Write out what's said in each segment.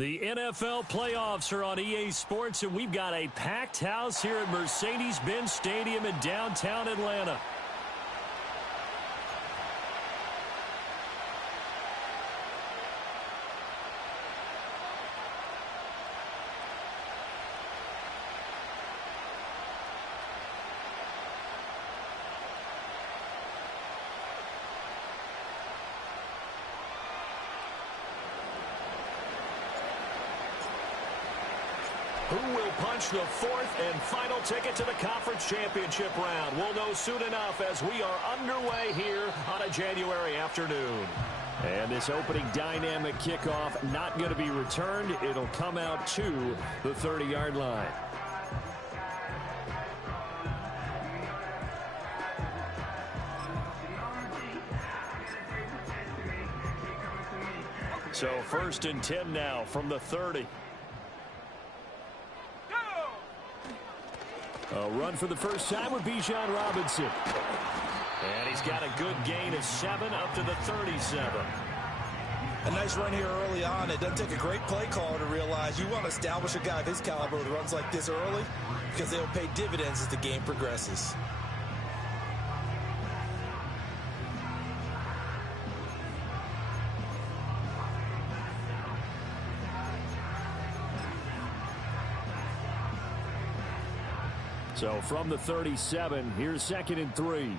The NFL playoffs are on EA Sports, and we've got a packed house here at Mercedes-Benz Stadium in downtown Atlanta. Who will punch the fourth and final ticket to the conference championship round? We'll know soon enough as we are underway here on a January afternoon. And this opening dynamic kickoff not going to be returned. It'll come out to the 30-yard line. So 1st and 10 now from the 30. A run for the first time with Bijan Robinson. And he's got a good gain of 7 up to the 37. A nice run here early on. It doesn't take a great play caller to realize you want to establish a guy of his caliber with runs like this early because they'll pay dividends as the game progresses. So from the 37, here's 2nd and 3.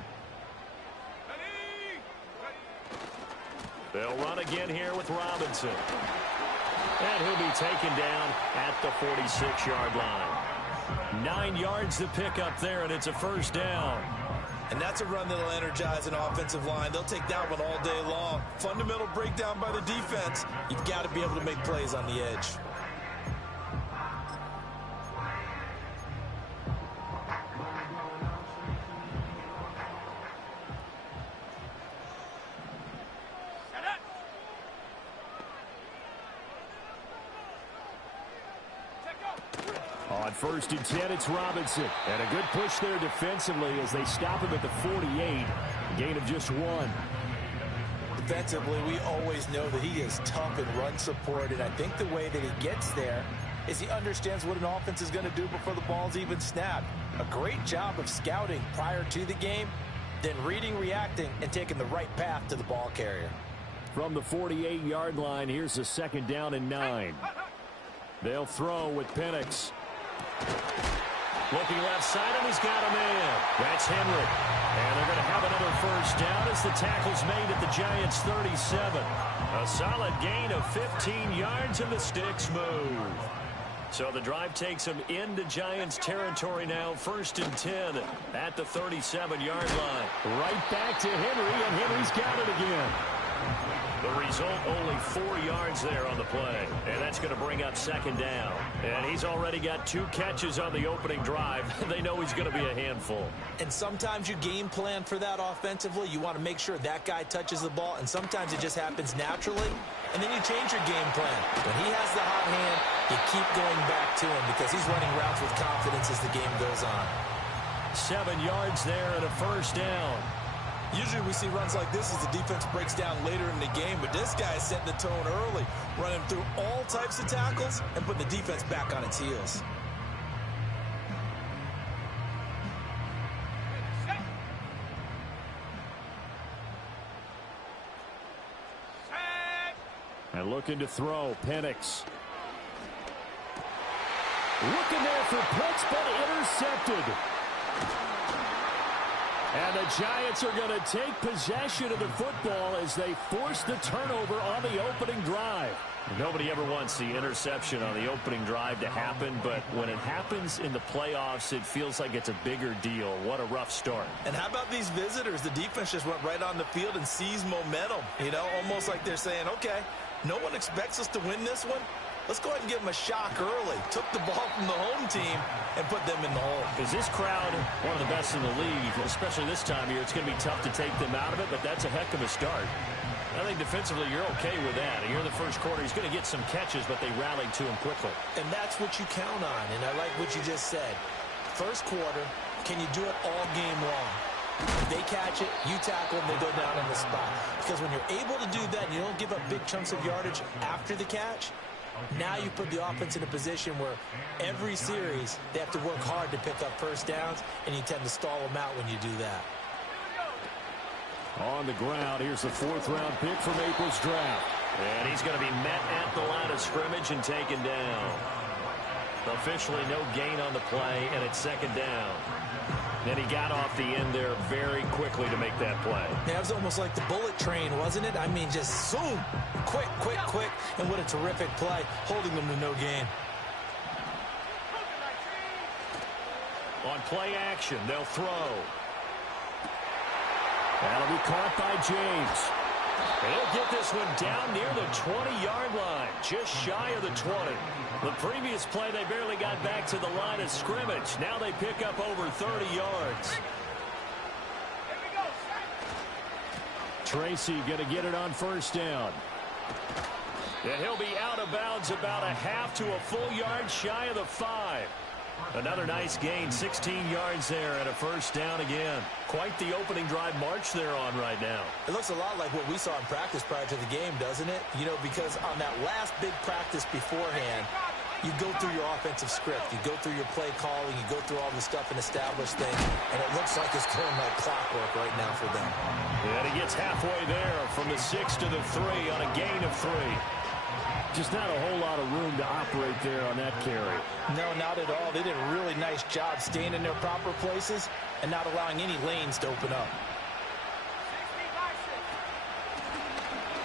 They'll run again here with Robinson. And he'll be taken down at the 46-yard line. 9 yards to pick up there, and it's a first down. And that's a run that'll energize an offensive line. They'll take that one all day long. Fundamental breakdown by the defense. You've got to be able to make plays on the edge. On 1st and 10, it's Robinson. And a good push there defensively as they stop him at the 48. Gain of just 1. Defensively, we always know that he is tough in run support, and I think the way that he gets there is he understands what an offense is going to do before the ball's even snapped. A great job of scouting prior to the game, then reading, reacting, and taking the right path to the ball carrier. From the 48-yard line, here's a 2nd down and 9. They'll throw with Penix. Looking left side, and he's got a man. That's Henry. And they're going to have another first down as the tackle's made at the Giants' 37. A solid gain of 15 yards, and the sticks move. So the drive takes them into Giants territory now. 1st and 10 at the 37-yard line. Right back to Henry, and Henry's got it again. The result, only 4 yards there on the play. And that's going to bring up 2nd down. And he's already got 2 catches on the opening drive. They know he's going to be a handful. And sometimes you game plan for that offensively. You want to make sure that guy touches the ball. And sometimes it just happens naturally. And then you change your game plan. When he has the hot hand, you keep going back to him because he's running routes with confidence as the game goes on. 7 yards there and a first down. Usually we see runs like this as the defense breaks down later in the game, but this guy is setting the tone early, running through all types of tackles and putting the defense back on its heels. And looking to throw, Penix. Looking there for Pitts, but intercepted. And the Giants are going to take possession of the football as they force the turnover on the opening drive. Nobody ever wants the interception on the opening drive to happen, but when it happens in the playoffs, it feels like it's a bigger deal. What a rough start. And how about these visitors? The defense just went right on the field and seized momentum. You know, almost like they're saying, okay, no one expects us to win this one. Let's go ahead and give them a shock early. Took the ball from the home team and put them in the hole. Is this crowd one of the best in the league, especially this time of year? It's going to be tough to take them out of it, but that's a heck of a start. I think defensively you're okay with that. Here in the first quarter, he's going to get some catches, but they rallied to him quickly. And that's what you count on, and I like what you just said. First quarter, can you do it all game long? If they catch it, you tackle them, they go down on the spot. Because when you're able to do that and you don't give up big chunks of yardage after the catch, Now you put the offense in a position where every series they have to work hard to pick up first downs, and you tend to stall them out when you do that. On the ground, here's the 4th-round pick from April's draft. And he's going to be met at the line of scrimmage and taken down. Officially no gain on the play, and it's 2nd down. And he got off the end there very quickly to make that play. Yeah, it was almost like the bullet train, wasn't it? I mean, just zoom, quick, quick, quick, and what a terrific play, holding them to no gain. On play action, they'll throw. That'll be caught by James. He'll get this one down near the 20-yard line, just shy of the 20. The previous play, they barely got back to the line of scrimmage. Now they pick up over 30 yards. Tracy going to get it on 1st down. And he'll be out of bounds about a half to a full yard shy of the 5. Another nice gain, 16 yards there and a 1st down again. Quite the opening drive march they're on right now. It looks a lot like what we saw in practice prior to the game, doesn't it? You know, because on that last big practice beforehand, you go through your offensive script. You go through your play calling. You go through all the stuff and establish things. And it looks like it's going like clockwork right now for them. And he gets halfway there from the 6 to the 3 on a gain of 3. Just not a whole lot of room to operate there on that carry. No, not at all. They did a really nice job staying in their proper places and not allowing any lanes to open up.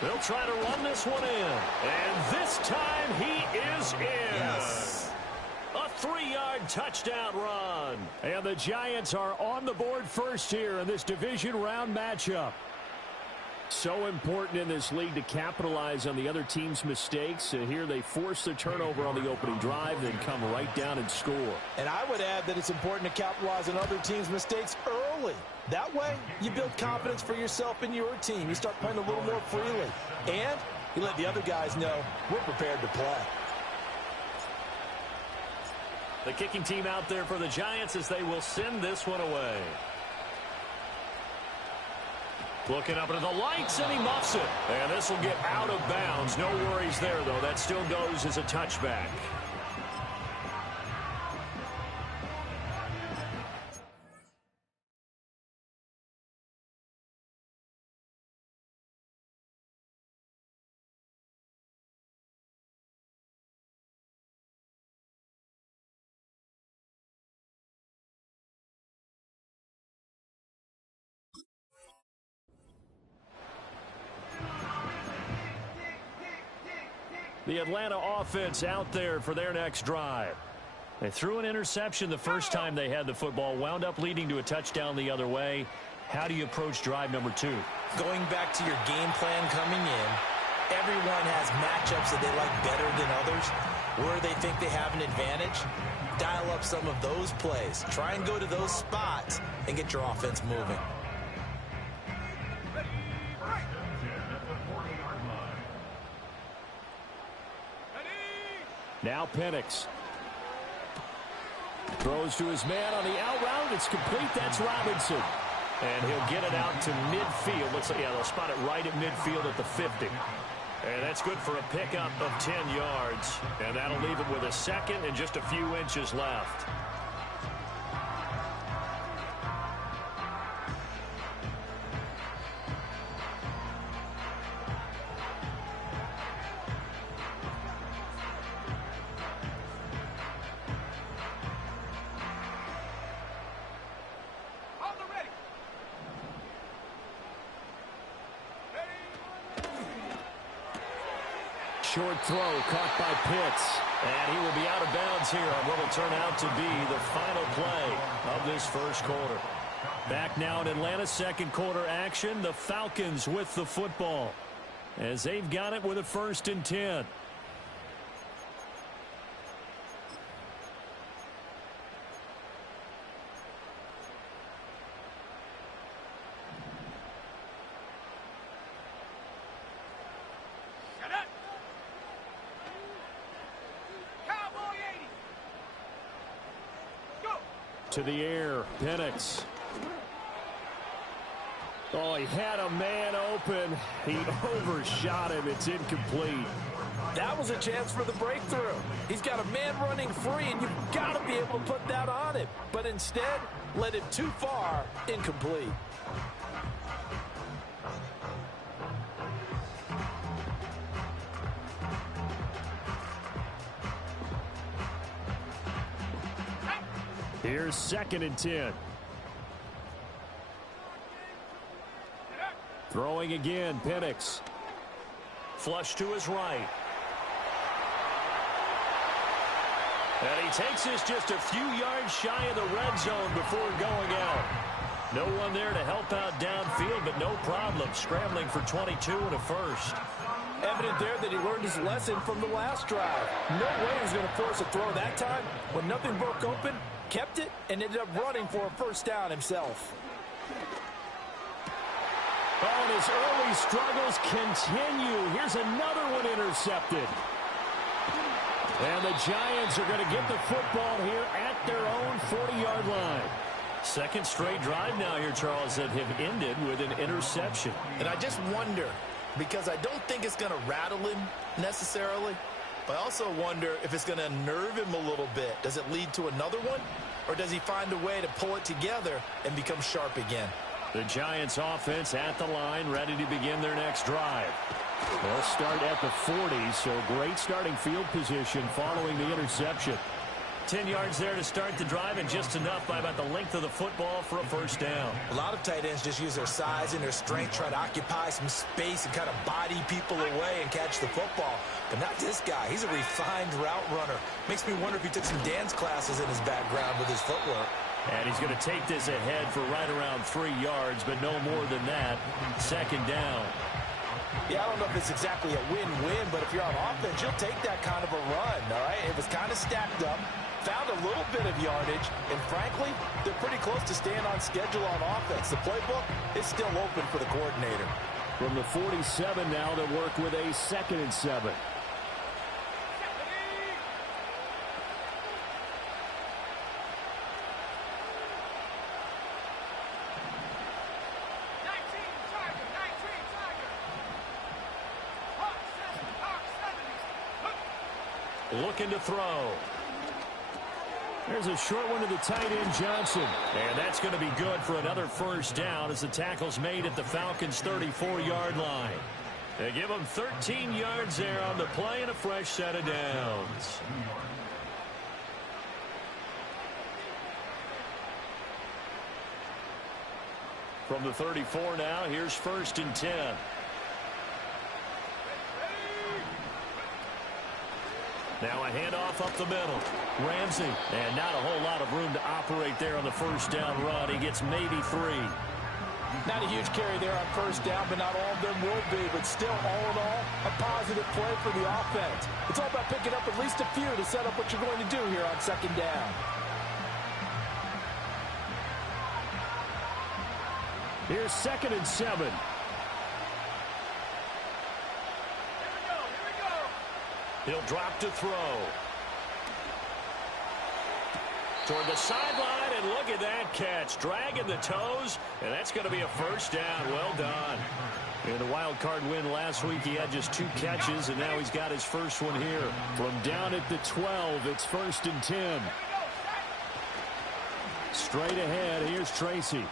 They'll try to run this one in. And this time he is in. Yes. A 3-yard touchdown run. And the Giants are on the board first here in this division round matchup. So important in this league to capitalize on the other team's mistakes. Here they force the turnover on the opening drive, then come right down and score. And I would add that it's important to capitalize on other teams' mistakes early. That way, you build confidence for yourself and your team. You start playing a little more freely. And you let the other guys know we're prepared to play. The kicking team out there for the Giants as they will send this one away. Looking up into the lights, and he muffs it. And this will get out of bounds. No worries there, though. That still goes as a touchback. The Atlanta offense out there for their next drive. They threw an interception the first time they had the football, wound up leading to a touchdown the other way. How do you approach drive number 2? Going back to your game plan coming in, everyone has matchups that they like better than others. Where they think they have an advantage, dial up some of those plays. Try and go to those spots and get your offense moving. Now Penix throws to his man on the out route. It's complete. That's Robinson. And he'll get it out to midfield. Looks like, yeah, they'll spot it right at midfield at the 50. And that's good for a pickup of 10 yards. And that'll leave it with a second and just a few inches left. Short throw caught by Pitts. And he will be out of bounds here on what will turn out to be the final play of this first quarter. Back now in Atlanta's second quarter action. The Falcons with the football as they've got it with a 1st and 10. To the air, Penix. Oh, he had a man open. He overshot him. It's incomplete. That was a chance for the breakthrough. He's got a man running free, and you've got to be able to put that on him. But instead, led it too far, incomplete. Here's 2nd and 10. Throwing again, Penix. Flush to his right. And he takes this just a few yards shy of the red zone before going out. No one there to help out downfield, but no problem scrambling for 22 and a first. Evident there that he learned his lesson from the last drive. No way he was going to force a throw that time. When nothing broke open, kept it, and ended up running for a first down himself. Oh, and his early struggles continue. Here's another one intercepted. And the Giants are going to get the football here at their own 40-yard line. Second straight drive now here, Charles, that have ended with an interception. And I just wonder, because I don't think it's going to rattle him necessarily, but I also wonder if it's going to unnerve him a little bit. Does it lead to another one? Or does he find a way to pull it together and become sharp again? The Giants offense at the line, ready to begin their next drive. They'll start at the 40, so great starting field position following the interception. 10 yards there to start the drive, and just enough by about the length of the football for a first down. A lot of tight ends just use their size and their strength, try to occupy some space and kind of body people away and catch the football. But not this guy. He's a refined route runner. Makes me wonder if he took some dance classes in his background with his footwork. And he's going to take this ahead for right around 3 yards, but no more than that. Second down. Yeah, I don't know if it's exactly a win-win, but if you're on offense, you'll take that kind of a run, all right? It was kind of stacked up, found a little bit of yardage, and frankly, they're pretty close to staying on schedule on offense. The playbook is still open for the coordinator. From the 47 now, they'll work with a 2nd and 7. Looking to throw. There's a short one to the tight end, Johnson. And that's going to be good for another first down as the tackle's made at the Falcons' 34-yard line. They give them 13 yards there on the play and a fresh set of downs. From the 34 now, here's 1st and 10. Now a handoff up the middle. Ramsey, and not a whole lot of room to operate there on the first down run. He gets maybe 3. Not a huge carry there on first down, but not all of them will be. But still, all in all, a positive play for the offense. It's all about picking up at least a few to set up what you're going to do here on second down. Here's 2nd and 7. He'll drop to throw. Toward the sideline, and look at that catch. Dragging the toes, and that's going to be a first down. Well done. In the wild card win last week, he had just 2 catches, and now he's got his first one here. From down at the 12, it's 1st and 10. Straight ahead, here's Tracy.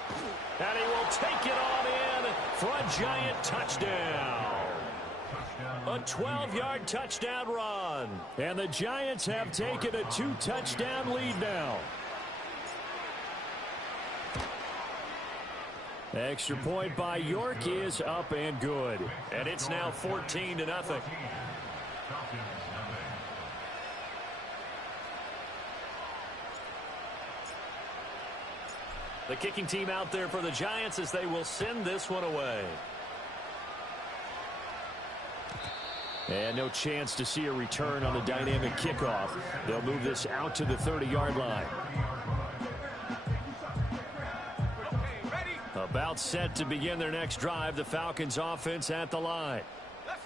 And he will take it on in for a Giant touchdown. A 12-yard touchdown run. And the Giants have taken a 2-touchdown lead now. Extra point by York is up and good. And it's now 14-0. The kicking team out there for the Giants as they will send this one away. And no chance to see a return on the dynamic kickoff. They'll move this out to the 30-yard line. About set to begin their next drive. The Falcons offense at the line.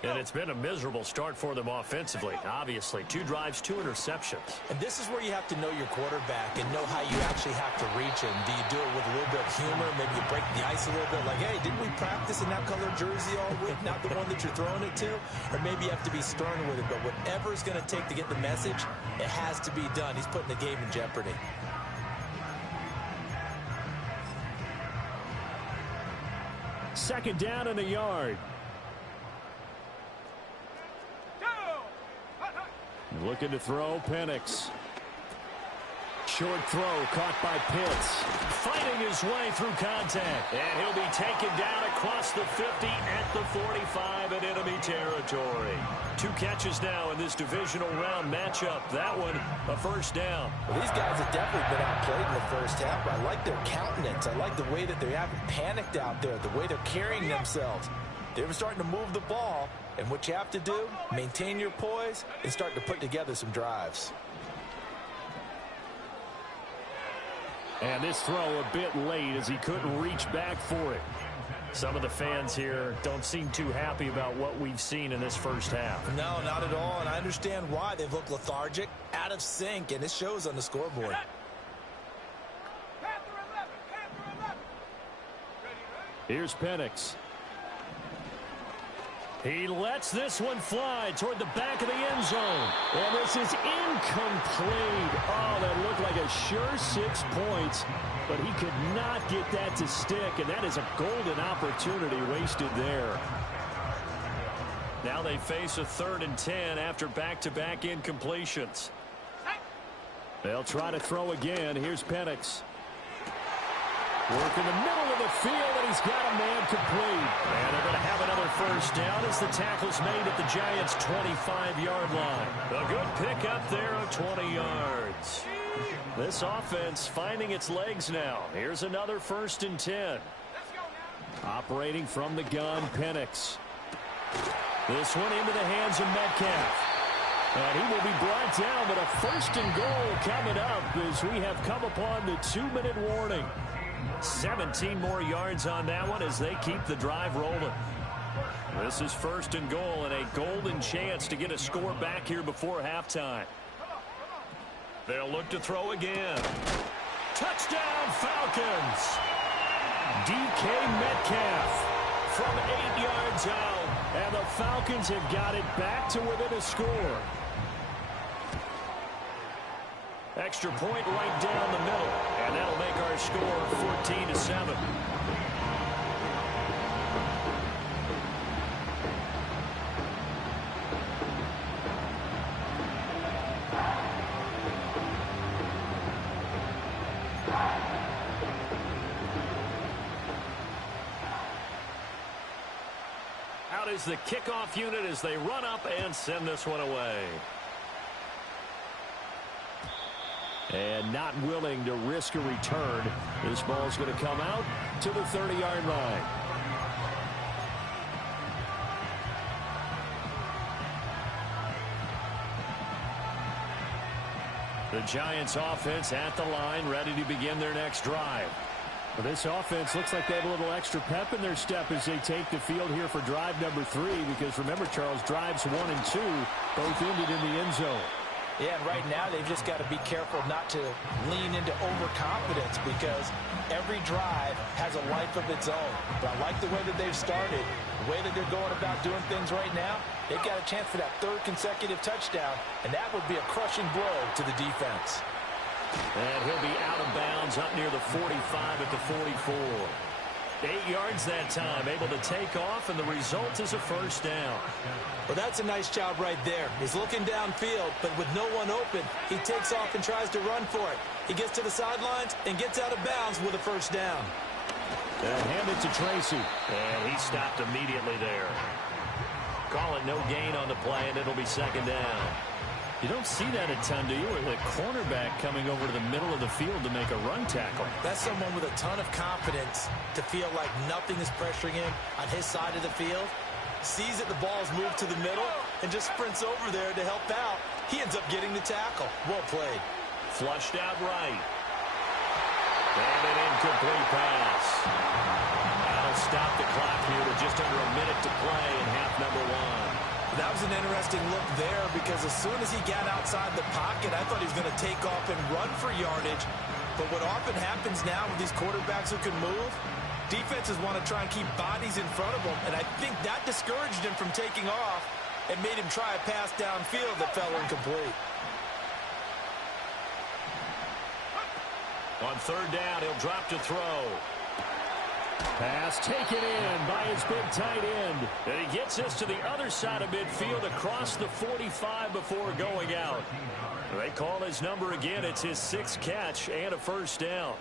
And it's been a miserable start for them offensively. Obviously, 2 drives, 2 interceptions. And this is where you have to know your quarterback and know how you actually have to reach him. Do you do it with a little bit of humor? Maybe you break the ice a little bit like, hey, didn't we practice in that color jersey all week, not the one that you're throwing it to? Or maybe you have to be stern with it. But whatever it's going to take to get the message, it has to be done. He's putting the game in jeopardy. Second down and a yard. Looking to throw, Penix. Short throw caught by Pitts. Fighting his way through contact. And he'll be taken down across the 50 at the 45 in enemy territory. 2 catches now in this divisional round matchup. That one, a first down. Well, these guys have definitely been outplayed in the first half, but I like their countenance. I like the way that they haven't panicked out there, the way they're carrying themselves. They're starting to move the ball, and what you have to do, maintain your poise and start to put together some drives. And this throw a bit late as he couldn't reach back for it. Some of the fans here don't seem too happy about what we've seen in this first half. No, not at all, and I understand why. They've looked lethargic, out of sync, and it shows on the scoreboard. Here's Penix. He lets this one fly toward the back of the end zone. And this is incomplete. Oh, that looked like a sure 6 points, but he could not get that to stick, and that is a golden opportunity wasted there. Now they face a 3rd and 10 after back-to-back incompletions. They'll try to throw again. Here's Penix. Work in the middle of the field, and he's got a man complete. And they're going to have another first down as the tackle's made at the Giants' 25-yard line. A good pickup there of 20 yards. This offense finding its legs now. Here's another 1st and 10. Operating from the gun, Penix. This one into the hands of Metcalf. And he will be brought down with a 1st and goal coming up as we have come upon the 2-minute warning. 17 more yards on that one as they keep the drive rolling. This is 1st and goal and a golden chance to get a score back here before halftime. They'll look to throw again. Touchdown Falcons! DK Metcalf from 8 yards out. And the Falcons have got it back to within a score. Extra point right down the middle. And that'll make our score 14-7. Out is the kickoff unit as they run up and send this one away. And not willing to risk a return. This ball's going to come out to the 30-yard line. The Giants offense at the line, ready to begin their next drive. Well, this offense looks like they have a little extra pep in their step as they take the field here for drive number 3. Because remember, Charles, drives 1 and 2 both ended in the end zone. Yeah, and right now they've just got to be careful not to lean into overconfidence because every drive has a life of its own. But I like the way that they've started, the way that they're going about doing things right now. They've got a chance for that 3rd consecutive touchdown, and that would be a crushing blow to the defense. And he'll be out of bounds up near the 45 at the 44. 8 yards that time, able to take off, and the result is a first down. Well, that's a nice job right there. He's looking downfield, but with no one open, he takes off and tries to run for it. He gets to the sidelines and gets out of bounds with a first down. And hand it to Tracy. And he stopped immediately there. Call it no gain on the play, and it'll be 2nd down. You don't see that a ton, do you? With a cornerback coming over to the middle of the field to make a run tackle. That's someone with a ton of confidence to feel like nothing is pressuring him on his side of the field. Sees that the ball's moved to the middle and just sprints over there to help out. He ends up getting the tackle. Well played. Flushed out right. And an incomplete pass. That'll stop the clock here with just under a minute to play in half number one. That was an interesting look there because as soon as he got outside the pocket, I thought he was going to take off and run for yardage. But what often happens now with these quarterbacks who can move, defenses want to try and keep bodies in front of them, and I think that discouraged him from taking off and made him try a pass downfield that fell incomplete. On third down, he'll drop to throw. Pass taken in by his big tight end. And he gets this to the other side of midfield across the 45 before going out. They call his number again. It's his 6th catch and a first down.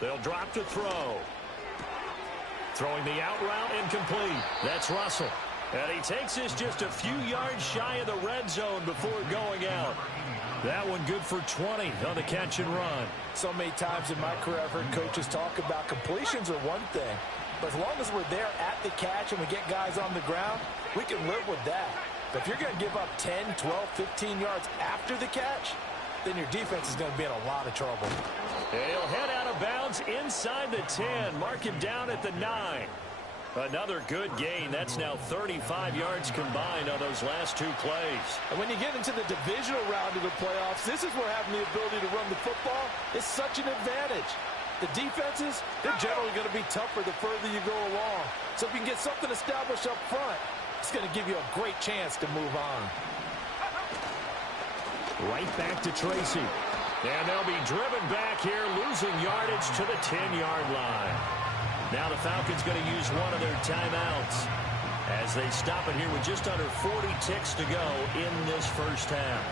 They'll drop to throw. Throwing the out route incomplete. That's Russell. And he takes this just a few yards shy of the red zone before going out. That one good for 20 on the catch and run. So many times in my career I've heard coaches talk about completions are one thing, but as long as we're there at the catch and we get guys on the ground, we can live with that. But if you're going to give up 10, 12, 15 yards after the catch, then your defense is going to be in a lot of trouble. He'll head out of bounds inside the 10. Mark him down at the 9. Another good gain. That's now 35 yards combined on those last 2 plays. And when you get into the divisional round of the playoffs, this is where having the ability to run the football is such an advantage. The defenses, they're generally going to be tougher the further you go along. So if you can get something established up front, it's going to give you a great chance to move on. Right back to Tracy. And they'll be driven back here, losing yardage to the 10-yard line. Now the Falcons going to use one of their timeouts as they stop it here with just under 40 ticks to go in this first half.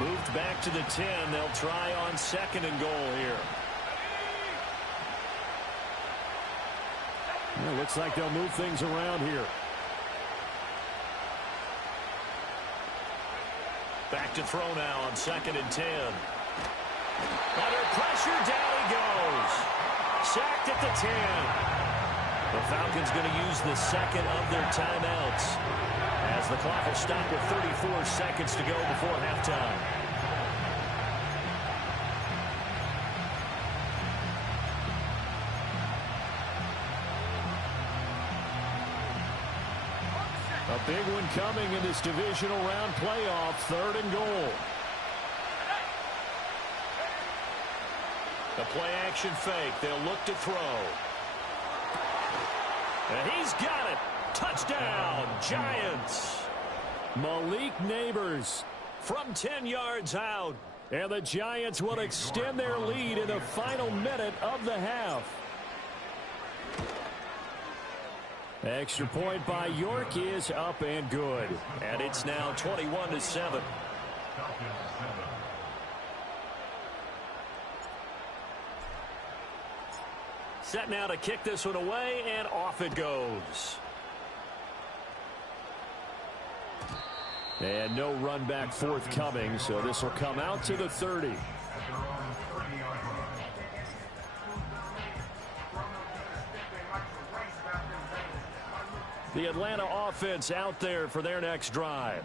Moved back to the 10. They'll try on 2nd and goal here. It looks like they'll move things around here. Back to throw now on 2nd and 10. Under pressure, down he goes. Sacked at the 10. The Falcons going to use the 2nd of their timeouts as the clock will stop with 34 seconds to go before halftime. A big one coming in this divisional round playoff, 3rd and goal. The play action fake. They'll look to throw. And he's got it. Touchdown, Giants. Malik Neighbors from 10 yards out. And the Giants will extend their lead in the final minute of the half. Extra point by York is up and good. And it's now 21-7. Set now to kick this one away, and off it goes. And no run back forthcoming, so this will come out to the 30. The Atlanta offense out there for their next drive.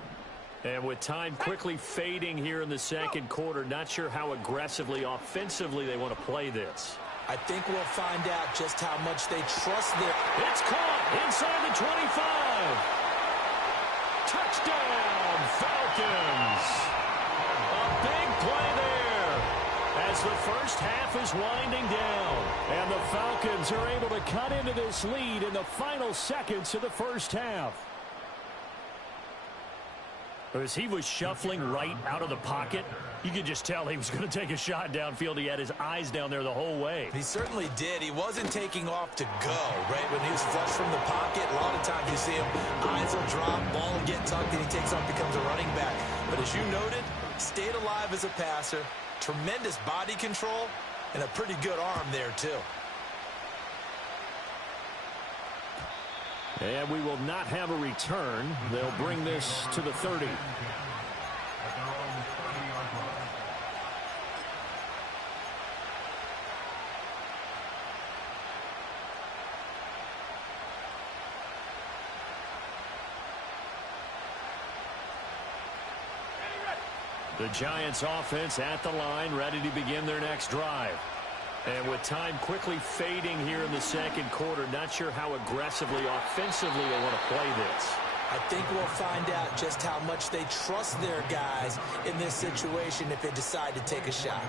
And with time quickly fading here in the second quarter, not sure how aggressively, offensively they want to play this. I think we'll find out just how much they trust their... It's caught inside the 25. Touchdown, Falcons. A big play there as the first half is winding down. And the Falcons are able to cut into this lead in the final seconds of the first half. As he was shuffling right out of the pocket, you could just tell he was going to take a shot downfield. He had his eyes down there the whole way. He certainly did. He wasn't taking off to go, right? When he was flush from the pocket, a lot of times you see him, eyes will drop, ball will get tucked, and he takes off, becomes a running back. But as you noted, stayed alive as a passer, tremendous body control, and a pretty good arm there, too. And we will not have a return. They'll bring this to the 30. The Giants offense at the line, ready to begin their next drive. And with time quickly fading here in the second quarter, not sure how aggressively, offensively they want to play this. I think we'll find out just how much they trust their guys in this situation if they decide to take a shot.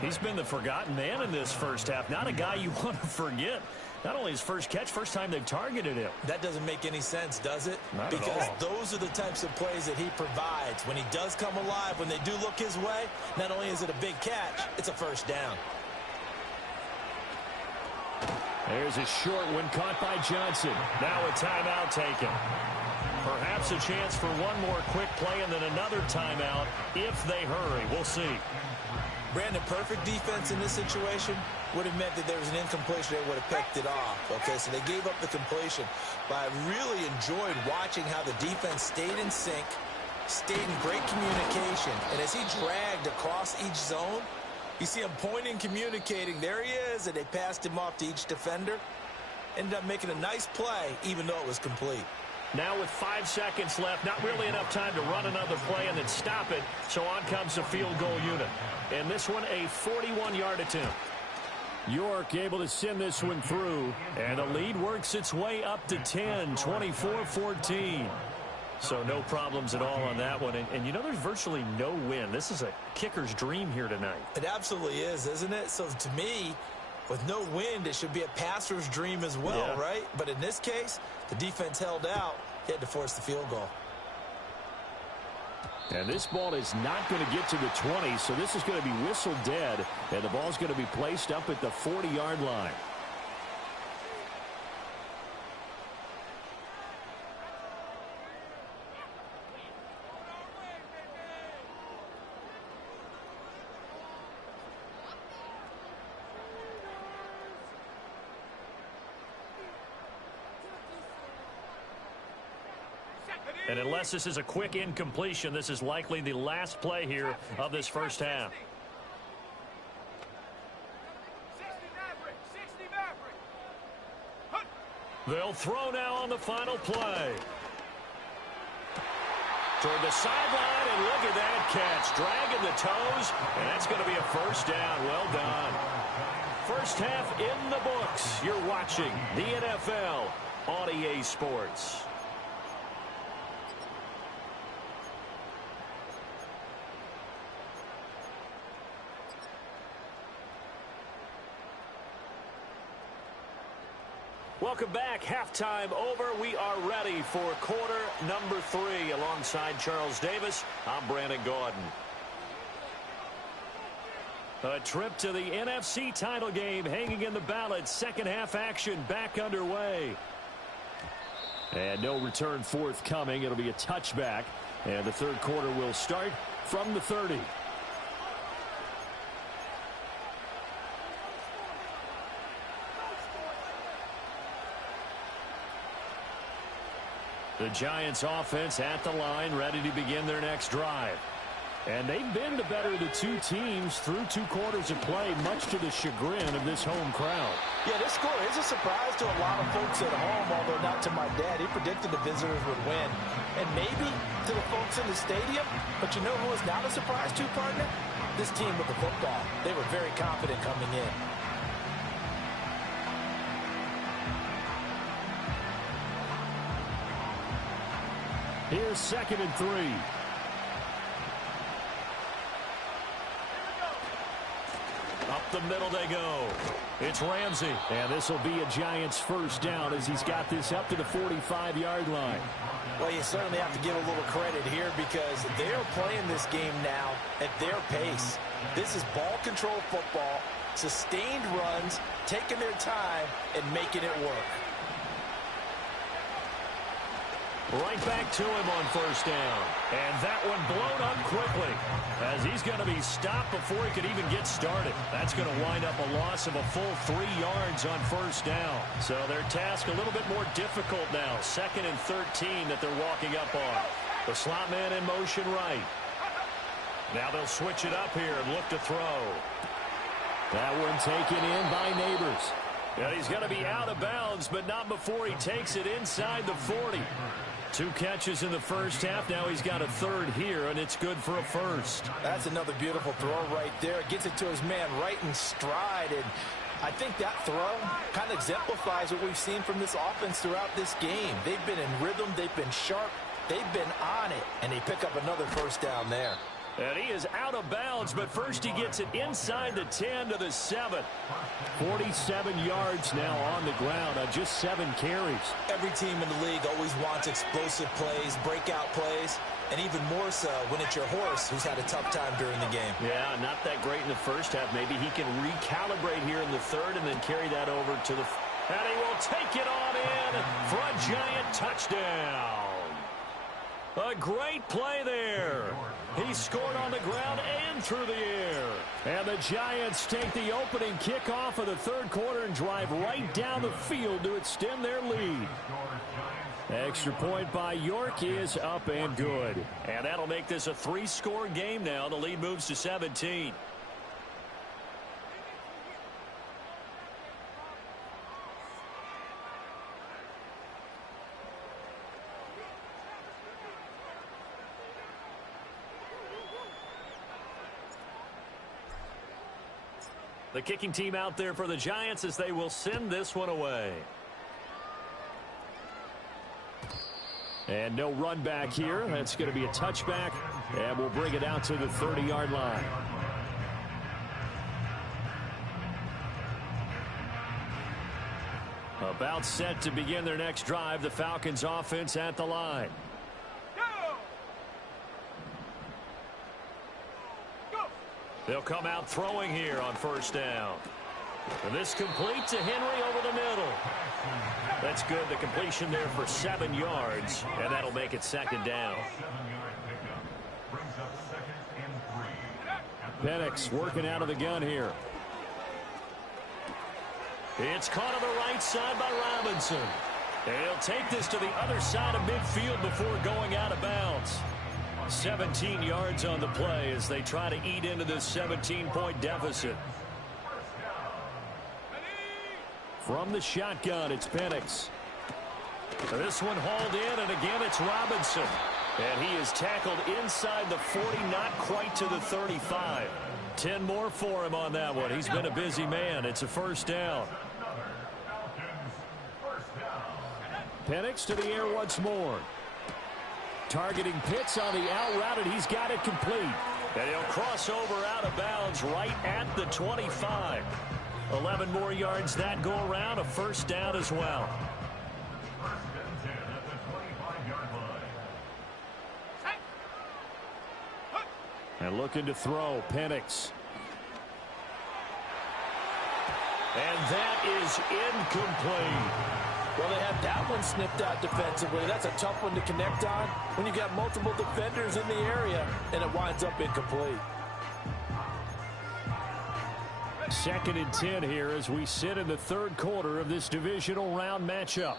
He's been the forgotten man in this first half. Not a guy you want to forget. Not only his first catch, first time they've targeted him. That doesn't make any sense, does it? Not because at all. Those are the types of plays that he provides. When he does come alive, when they do look his way, not only is it a big catch, it's a first down. There's a short one caught by Johnson. Now a timeout taken. Perhaps a chance for one more quick play and then another timeout if they hurry. We'll see. Brandon, perfect defense in this situation would have meant that there was an incompletion. They would have picked it off. Okay, so they gave up the completion. But I really enjoyed watching how the defense stayed in sync, stayed in great communication. And as he dragged across each zone, you see him pointing, communicating. There he is, and they passed him off to each defender. Ended up making a nice play, even though it was complete. Now with 5 seconds left, not really enough time to run another play and then stop it. So on comes the field goal unit. And this one, a 41-yard attempt. York able to send this one through. And the lead works its way up to 10, 24-14. So no problems at all on that one. And you know, there's virtually no win. This is a kicker's dream here tonight. It absolutely is, isn't it? So to me, with no wind, it should be a passer's dream as well, Yeah. right? But in this case, the defense held out. They had to force the field goal. And this ball is not going to get to the 20, so this is going to be whistled dead. And the ball's going to be placed up at the 40-yard line. And unless this is a quick incompletion, this is likely the last play here of this first half. They'll throw now on the final play. Toward the sideline, and look at that catch. Dragging the toes, and that's going to be a first down. Well done. First half in the books. You're watching the NFL on EA Sports. Welcome back. Halftime over. We are ready for quarter number 3. Alongside Charles Davis, I'm Brandon Gaudin. A trip to the NFC title game hanging in the balance. Second half action back underway. And no return forthcoming. It'll be a touchback. And the third quarter will start from the 30. The Giants offense at the line, ready to begin their next drive. And they've been the better of the two teams through 2 quarters of play, much to the chagrin of this home crowd. Yeah, this score is a surprise to a lot of folks at home, although not to my dad. He predicted the visitors would win. And maybe to the folks in the stadium. But you know who is not a surprise to, partner? This team with the football. They were very confident coming in. Here's 2nd and 3. Up the middle they go. It's Ramsey. And this will be a Giants first down as he's got this up to the 45-yard line. Well, you certainly have to give a little credit here because they're playing this game now at their pace. This is ball control football, sustained runs, taking their time, and making it work. Right back to him on first down. And that one blown up quickly as he's going to be stopped before he could even get started. That's going to wind up a loss of a full 3 yards on first down. So their task a little bit more difficult now. 2nd and 13 that they're walking up on. The slot man in motion right. Now they'll switch it up here and look to throw. That one taken in by Neighbors. Yeah, he's going to be out of bounds, but not before he takes it inside the 40. 2 catches in the first half. Now he's got a third here, and it's good for a first. That's another beautiful throw right there. Gets it to his man right in stride. And I think that throw kind of exemplifies what we've seen from this offense throughout this game. They've been in rhythm. They've been sharp. They've been on it. And they pick up another first down there. And he is out of bounds, but first he gets it inside the 10 to the 7. 47 yards now on the ground on just 7 carries. Every team in the league always wants explosive plays, breakout plays, and even more so when it's your horse who's had a tough time during the game. Yeah, not that great in the first half. Maybe he can recalibrate here in the third and then carry that over to the... And he will take it on in for a Giant touchdown. A great play there. He scored on the ground and through the air. And the Giants take the opening kickoff of the third quarter and drive right down the field to extend their lead. Extra point by York is up and good. And that'll make this a 3-score game now. The lead moves to 17. The kicking team out there for the Giants as they will send this one away. And no run back here. That's going to be a touchback. And we'll bring it out to the 30-yard line. About set to begin their next drive. The Falcons offense at the line. They'll come out throwing here on first down. And this complete to Henry over the middle. That's good. The completion there for 7 yards. And that'll make it second down. Penix working out of the gun here. It's caught on the right side by Robinson. And he'll take this to the other side of midfield before going out of bounds. 17 yards on the play as they try to eat into this 17-point deficit. From the shotgun, it's Penix. This one hauled in, and again it's Robinson. And he is tackled inside the 40, not quite to the 35. 10 more for him on that one. He's been a busy man. It's a first down. Penix to the air once more. Targeting Pitts on the out route, and he's got it complete. And he'll cross over out of bounds right at the 25. 11 more yards that go around, a first down as well. And looking to throw, Penix. And that is incomplete. Well, they have that one snipped out defensively. That's a tough one to connect on when you've got multiple defenders in the area, and it winds up incomplete. 2nd and 10 here as we sit in the third quarter of this divisional round matchup.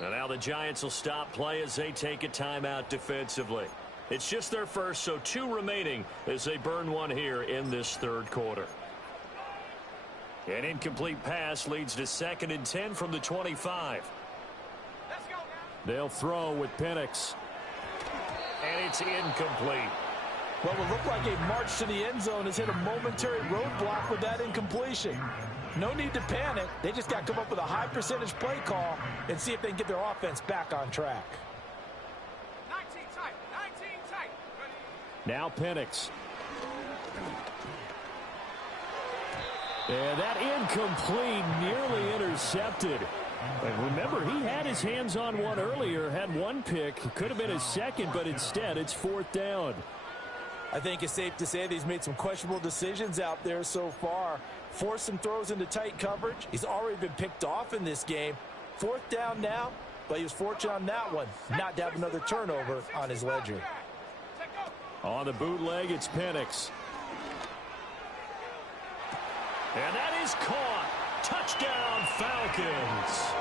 And now the Giants will stop play as they take a timeout defensively. It's just their first, so 2 remaining as they burn one here in this third quarter. An incomplete pass leads to 2nd and 10 from the 25. They'll throw with Penix. And it's incomplete. Well, it looked like a march to the end zone has hit a momentary roadblock with that incompletion. No need to panic. They just got to come up with a high percentage play call and see if they can get their offense back on track. 19 tight. Now Penix. And that incomplete, nearly intercepted. And remember, he had his hands on one earlier, had one pick. Could have been his second, but instead it's 4th down. I think it's safe to say that he's made some questionable decisions out there so far. Forced some throws into tight coverage. He's already been picked off in this game. 4th down now, but he was fortunate on that one not to have another turnover on his ledger. On the bootleg, it's Penix. And that is caught. Touchdown, Falcons.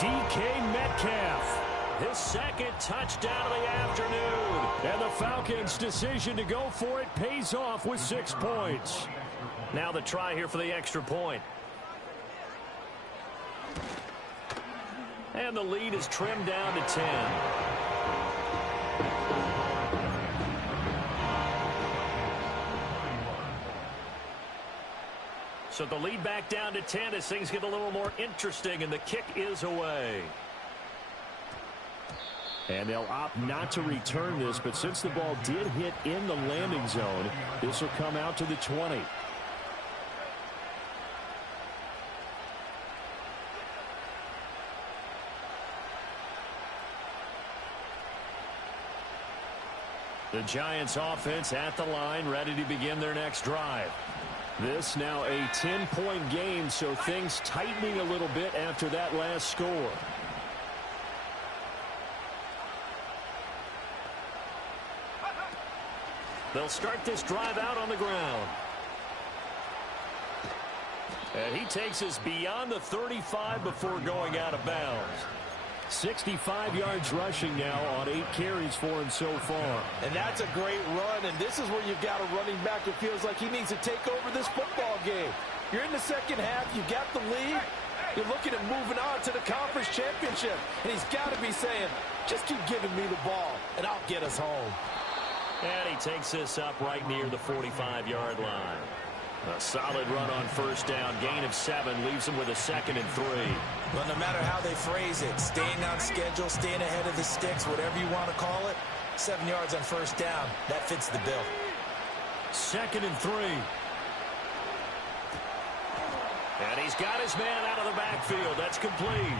DK Metcalf. His 2nd touchdown of the afternoon. And the Falcons' decision to go for it pays off with 6 points. Now the try here for the extra point. And the lead is trimmed down to 10. So the lead back down to 10 as things get a little more interesting, and the kick is away. And they'll opt not to return this, but since the ball did hit in the landing zone, this will come out to the 20. The Giants offense at the line, ready to begin their next drive. This now a 10-point game, so things tightening a little bit after that last score. They'll start this drive out on the ground. And he takes us beyond the 35 before going out of bounds. 65 yards rushing now on 8 carries for him so far. And that's a great run, and this is where you've got a running back who feels like he needs to take over this football game. You're in the second half, you got the lead, you're looking at moving on to the conference championship, and he's got to be saying, just keep giving me the ball, and I'll get us home. And he takes this up right near the 45-yard line. A solid run on first down. Gain of 7 leaves him with a 2nd and 3. Well, no matter how they phrase it, staying on schedule, staying ahead of the sticks, whatever you want to call it, 7 yards on first down, that fits the bill. 2nd and 3. And he's got his man out of the backfield. That's complete.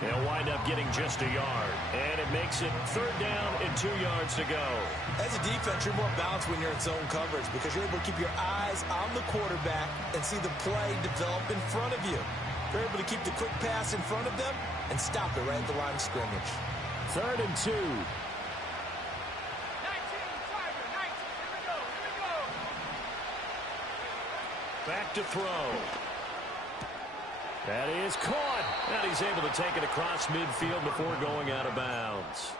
They'll wind up getting just a yard. And it makes it 3rd down and 2 yards to go. As a defense, you're more balanced when you're in zone coverage because you're able to keep your eyes on the quarterback and see the play develop in front of you. You're able to keep the quick pass in front of them and stop it right at the line of scrimmage. 3rd and 2. 19, Tiger, 19. Here we go. Back to throw. That is caught. And he's able to take it across midfield before going out of bounds.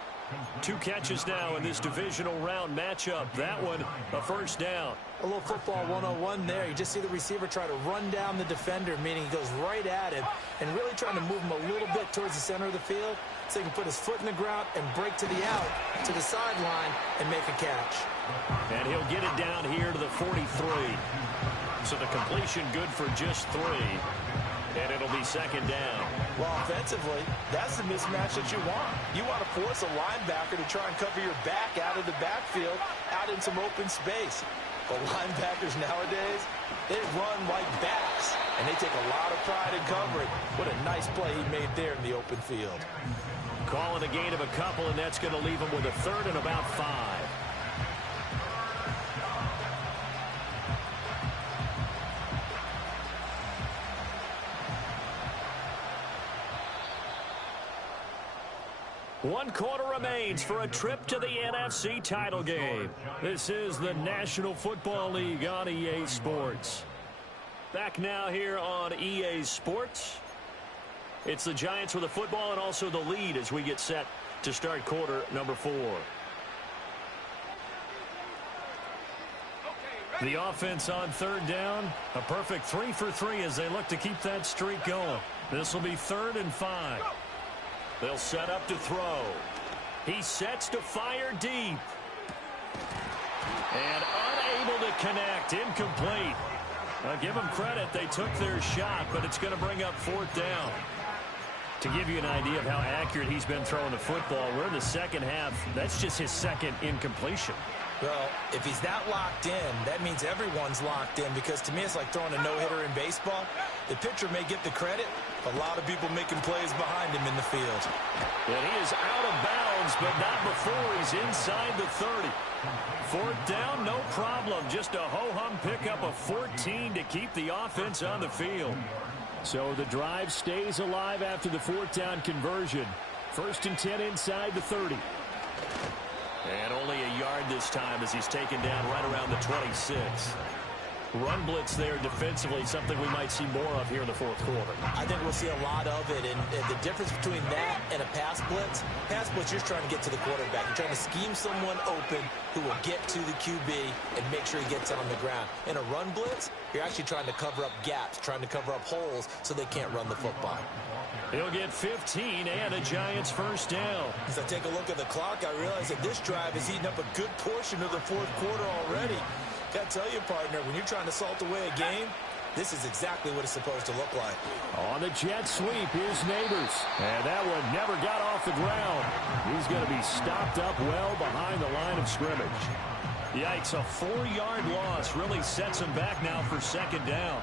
2 catches now in this divisional round matchup. That one, a first down. A little football 101 there. You just see the receiver try to run down the defender, meaning he goes right at him and really trying to move him a little bit towards the center of the field so he can put his foot in the ground and break to the out, to the sideline, and make a catch. And he'll get it down here to the 43. So the completion good for just 3. And it'll be 2nd down. Well, offensively, that's the mismatch that you want. You want to force a linebacker to try and cover your back out of the backfield, out in some open space. But linebackers nowadays, they run like backs, and they take a lot of pride in covering. What a nice play he made there in the open field. Calling a gain of a couple, and that's going to leave him with a 3rd and about 5. One quarter remains for a trip to the NFC title game. This is the National Football League on EA Sports. Back now here on EA Sports. It's the Giants with the football and also the lead as we get set to start quarter number 4. The offense on 3rd down. A perfect 3 for 3 as they look to keep that streak going. This will be 3rd and 5. They'll set up to throw. He sets to fire deep. And unable to connect. Incomplete. I'll give them credit. They took their shot, but it's going to bring up 4th down. To give you an idea of how accurate he's been throwing the football, we're in the second half. That's just his 2nd incompletion. Well, if he's that locked in, that means everyone's locked in because to me it's like throwing a no-hitter in baseball. The pitcher may get the credit, a lot of people making plays behind him in the field. And he is out of bounds, but not before he's inside the 30. 4th down, no problem. Just a ho-hum pickup of 14 to keep the offense on the field. So the drive stays alive after the 4th down conversion. 1st and 10 inside the 30. And only a yard this time as he's taken down right around the 26. Run blitz there defensively, something we might see more of here in the 4th quarter. I think we'll see a lot of it, and the difference between that and a pass blitz, you're trying to get to the quarterback. You're trying to scheme someone open who will get to the QB and make sure he gets it on the ground. In a run blitz, you're actually trying to cover up gaps, trying to cover up holes so they can't run the football. He'll get 15 and a Giants 1st down. As I take a look at the clock, I realize that this drive is eating up a good portion of the 4th quarter already. Got to tell you, partner, when you're trying to salt away a game, This is exactly what it's supposed to look like. On the jet sweep, here's Neighbors. And that one never got off the ground. He's going to be stopped up well behind the line of scrimmage. Yikes, a 4-yard loss really sets him back now for second down.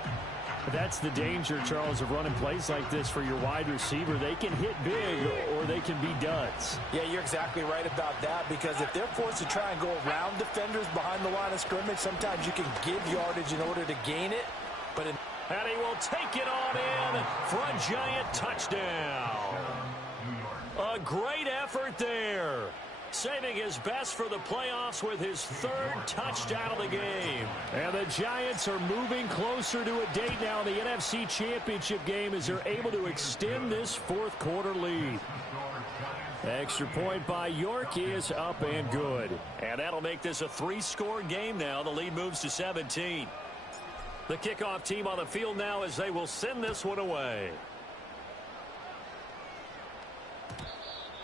That's the danger, Charles, of running plays like this for your wide receiver. They can hit big or they can be duds. Yeah, you're exactly right about that, because if they're forced to try and go around defenders behind the line of scrimmage, sometimes you can give yardage in order to gain it. And he will take it on in for a Giant touchdown. A great effort there. Saving his best for the playoffs with his 3rd touchdown of the game. And the Giants are moving closer to a date now in the NFC Championship game as they're able to extend this 4th quarter lead. Extra point by York is up and good. And that'll make this a 3-score game now. The lead moves to 17. The kickoff team on the field now as they will send this one away.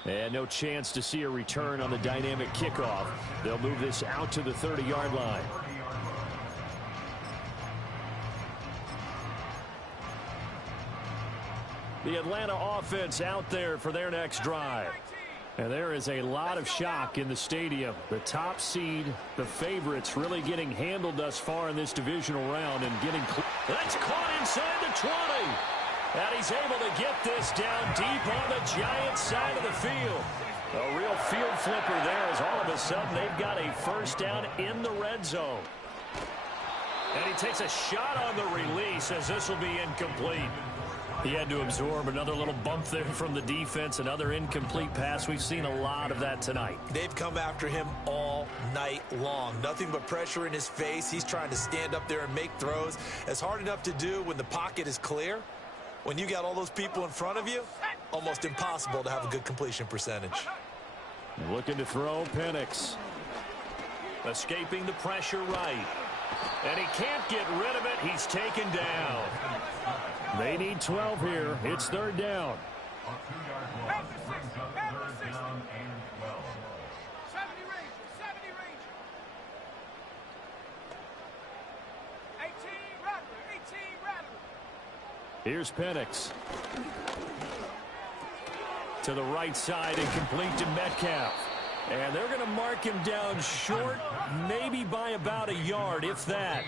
And no chance to see a return on the dynamic kickoff. They'll move this out to the 30-yard line. The Atlanta offense out there for their next drive. And there is a lot of shock in the stadium. The top seed, the favorites, really getting handled thus far in this divisional round and getting... That's caught inside the 20. And he's able to get this down deep on the Giants side of the field. A real field flipper there as all of a sudden they've got a first down in the red zone. And he takes a shot on the release as this will be incomplete. He had to absorb another little bump there from the defense, another incomplete pass. We've seen a lot of that tonight. They've come after him all night long. Nothing but pressure in his face. He's trying to stand up there and make throws. It's hard enough to do when the pocket is clear. When you got all those people in front of you, almost impossible to have a good completion percentage. Looking to throw, Penix. Escaping the pressure right. And he can't get rid of it. He's taken down. They need 12 here. It's 3rd down. 70 range. 18 Rattler. Here's Penix. To the right side and complete to Metcalf. And they're going to mark him down short, maybe by about a yard, if that.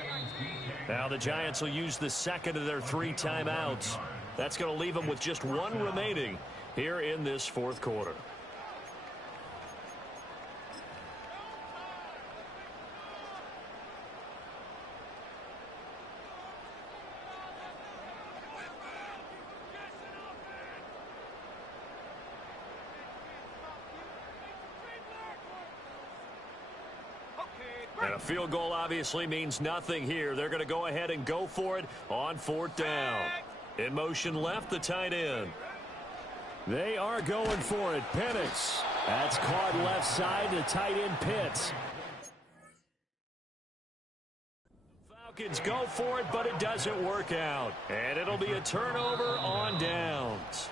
Now the Giants will use the second of their 3 timeouts. That's going to leave them with just 1 remaining here in this 4th quarter. And a field goal obviously means nothing here. They're going to go ahead and go for it on 4th down. In motion left, the tight end. They are going for it. Penix. That's caught left side to tight end Pitts. Falcons go for it, but it doesn't work out. And it'll be a turnover on downs.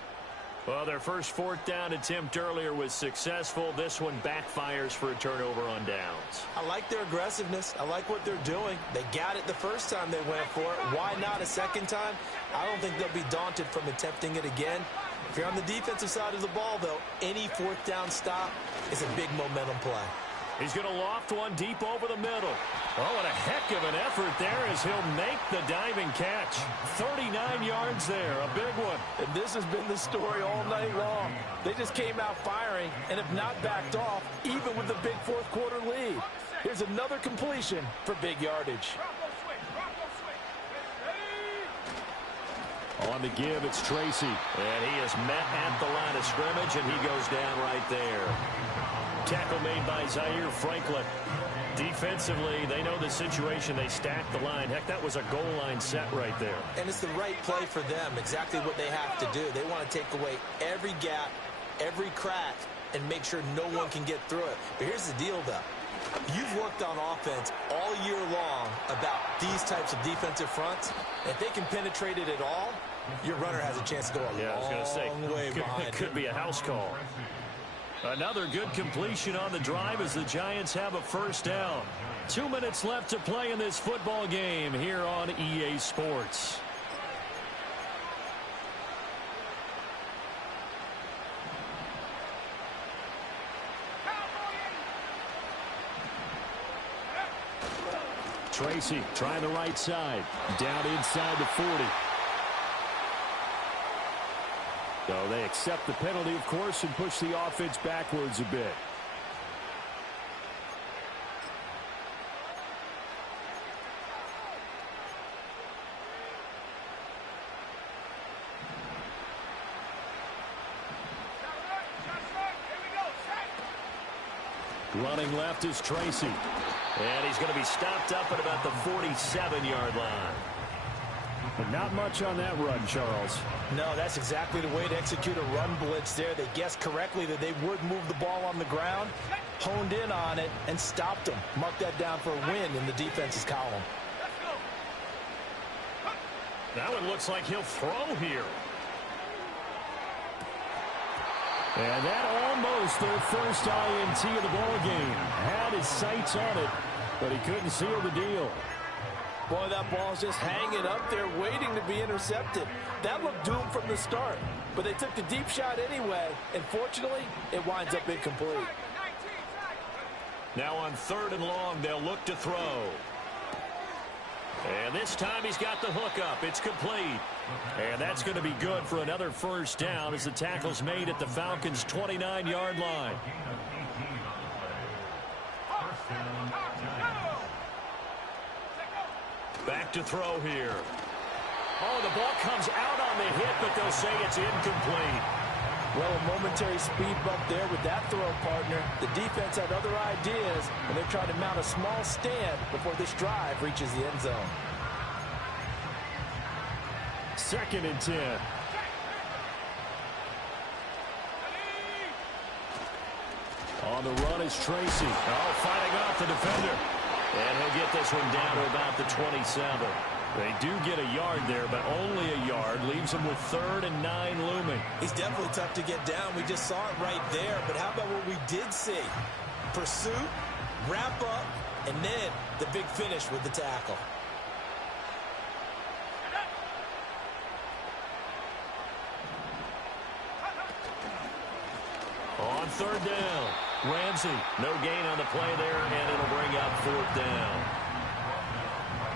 Well, their first 4th down attempt earlier was successful. This one backfires for a turnover on downs. I like their aggressiveness. I like what they're doing. They got it the first time they went for it. Why not a second time? I don't think they'll be daunted from attempting it again. If you're on the defensive side of the ball, though, any 4th down stop is a big momentum play. He's going to loft one deep over the middle. Oh, and a heck of an effort there as he'll make the diving catch. 39 yards there, a big one. And this has been the story all night long. They just came out firing and have not backed off, even with the big 4th quarter lead. Here's another completion for big yardage. On the give, it's Tracy. And he is met at the line of scrimmage, and he goes down right there. Tackle made by Zaire Franklin. Defensively, they know the situation. They stack the line. Heck, that was a goal line set right there. And it's the right play for them, exactly what they have to do. They want to take away every gap, every crack, and make sure no one can get through it. But here's the deal, though. You've worked on offense all year long about these types of defensive fronts. If they can penetrate it at all, your runner has a chance to go a long way behind it. Could be a house call. Another good completion on the drive as the Giants have a first down. 2 minutes left to play in this football game here on EA Sports. Tracy trying the right side. Down inside the 40. So they accept the penalty, of course, and push the offense backwards a bit. Running left is Tracy. And he's going to be stopped up at about the 47-yard line. But not much on that run, Charles. No, that's exactly the way to execute a run blitz there. They guessed correctly that they would move the ball on the ground, honed in on it, and stopped them. Mark that down for a win in the defense's column. Now it looks like he'll throw here. And that almost their first INT of the ball game. Had his sights on it, but he couldn't seal the deal. Boy, that ball's just hanging up there waiting to be intercepted. That looked doomed from the start, but they took the deep shot anyway, and fortunately, it winds up incomplete. Now on 3rd and long, they'll look to throw. And this time he's got the hook up. It's complete. And that's going to be good for another first down as the tackle's made at the Falcons' 29-yard line. Back to throw here. Oh, the ball comes out on the hit, but they'll say it's incomplete. Well, a momentary speed bump there with that throw, partner. The defense had other ideas, and they're trying to mount a small stand before this drive reaches the end zone. 2nd and 10. On the run is Tracy. Oh, fighting off the defender. And he'll get this one down to about the 27. They do get a yard there, but only a yard. Leaves them with 3rd and 9 looming. He's definitely tough to get down. We just saw it right there. But how about what we did see? Pursuit, wrap up, and then the big finish with the tackle. On 3rd down, Ramsey, no gain on the play there, and it'll bring up 4th down.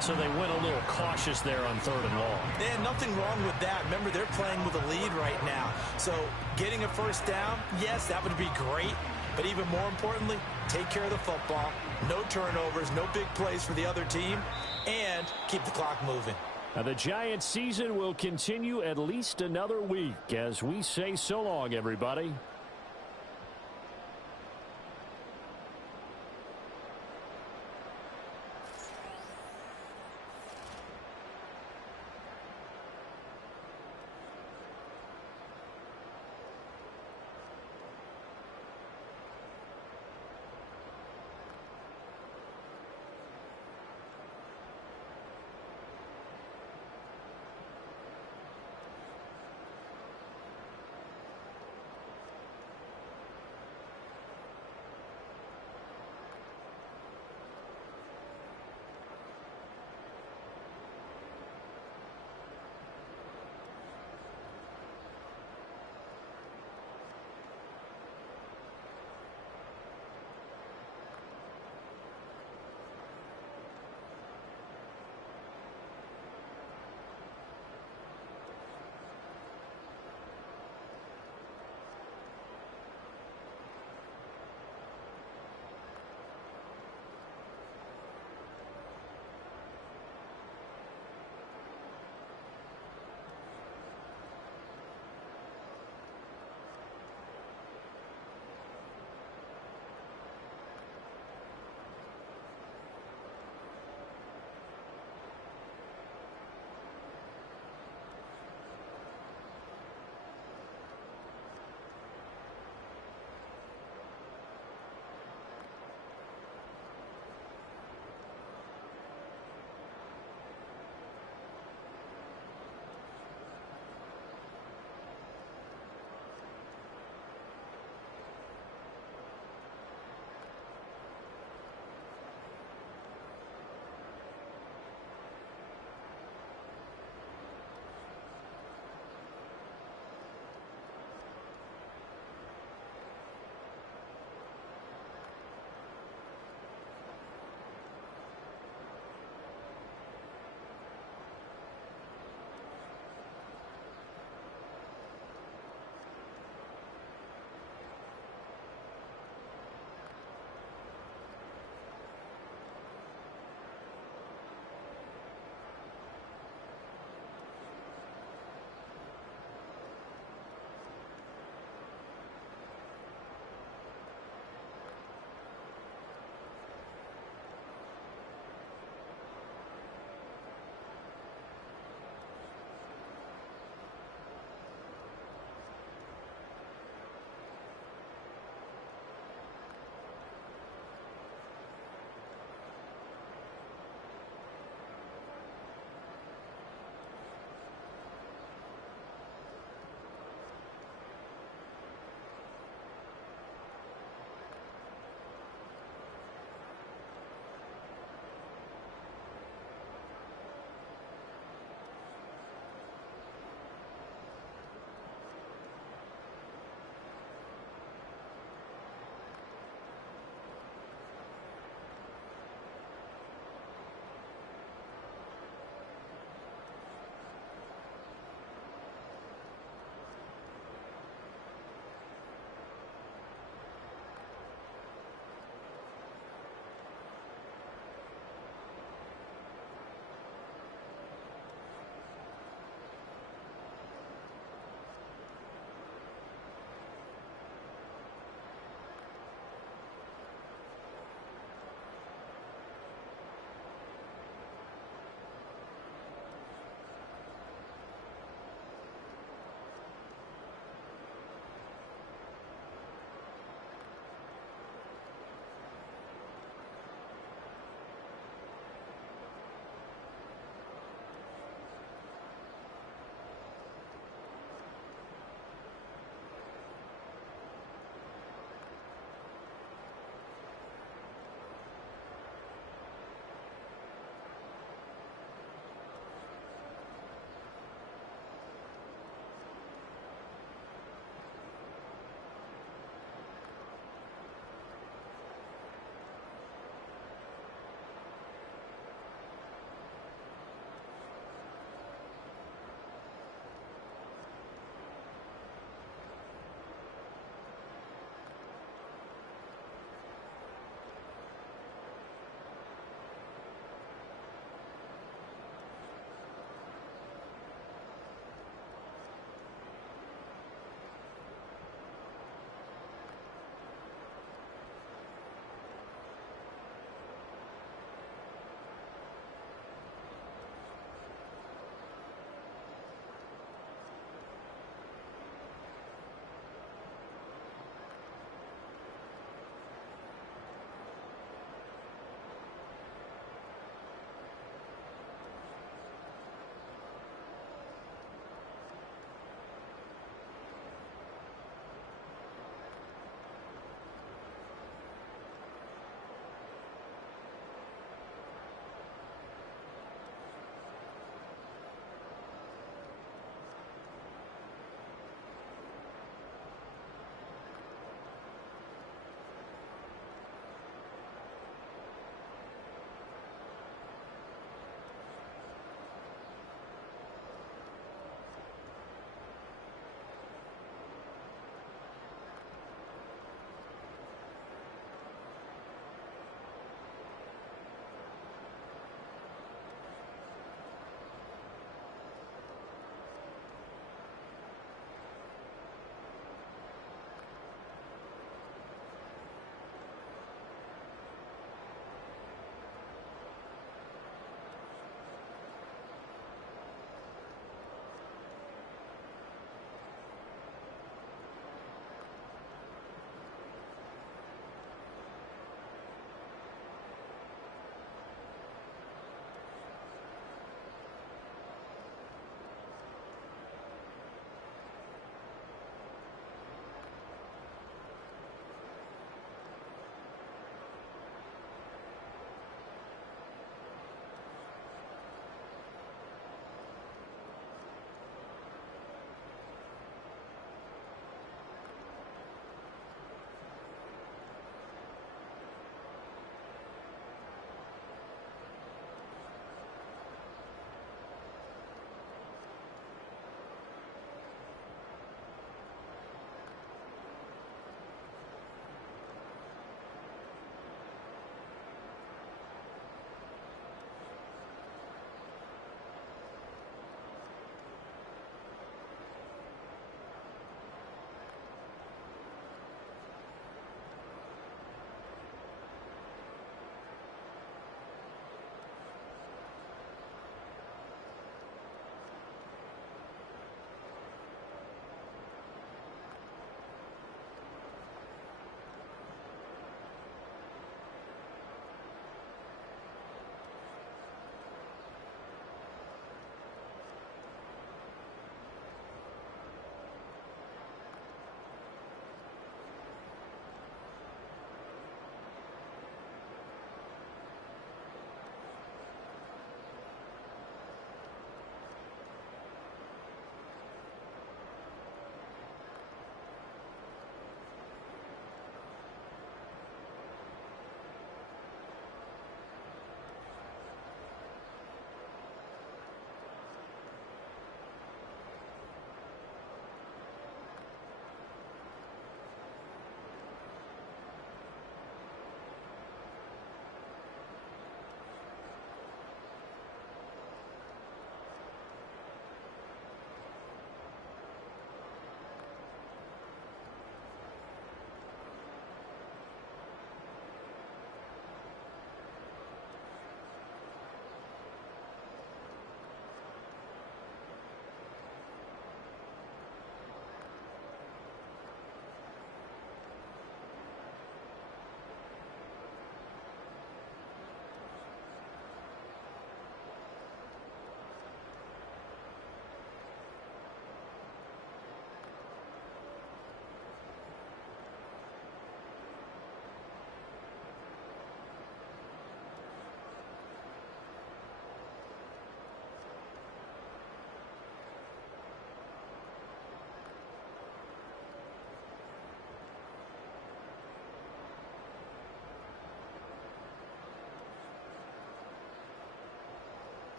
So they went a little cautious there on 3rd and long. Yeah, nothing wrong with that. Remember, they're playing with a lead right now. So getting a first down, yes, that would be great. But even more importantly, take care of the football. No turnovers, no big plays for the other team, and keep the clock moving. Now the Giants season will continue at least another week as we say so long, everybody.